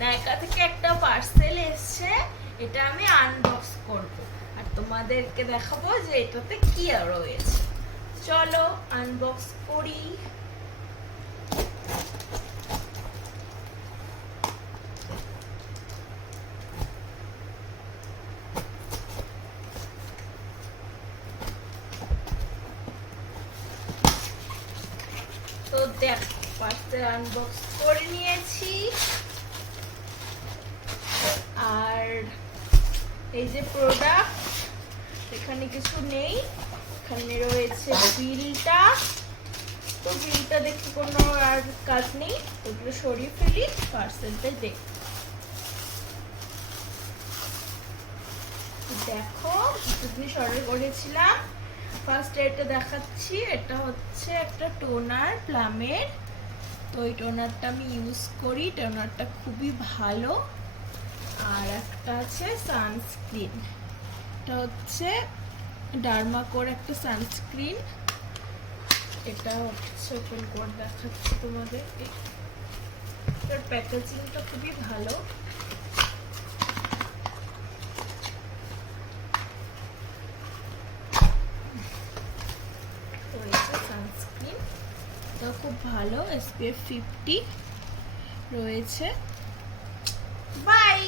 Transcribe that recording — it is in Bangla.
নাইকা থেকে একটা পার্সেল এসছে, এটা আমি আনবক্স করব আর তোমাদেরকে দেখাবো যে এটাতে কি রয়েছে। চলো আনবক্স করি। তো দেখ, পার্সেল আনবক্স করে নিয়েছি। আর এই যে প্রোডাক্ট, এখানে কিছু নেই, এখানে রয়েছে বিলটা। তো বিলটা দেখে কোনো আর কাজ নেই, ওগুলো সরিয়ে ফেলি, পার্সেলটা দেখো কিছু জিনিস অর্ডার করেছিলাম। ফার্স্ট এটা দেখাচ্ছি, এটা হচ্ছে একটা টোনার প্লামের। তো এই টোনারটা আমি ইউজ করি, টোনারটা খুবই ভালো। আর একটা আছে সানস্ক্রিন, এটা হচ্ছে ডার্মাকোর একটা সানস্ক্রিন। এটা হচ্ছে ওপেন করে দেখাচ্ছি তোমাদের, এটার প্যাকেজিংটা খুবই ভালো। সানস্ক্রিন এটা খুব ভালো, SPF 50 রয়েছে। বাই।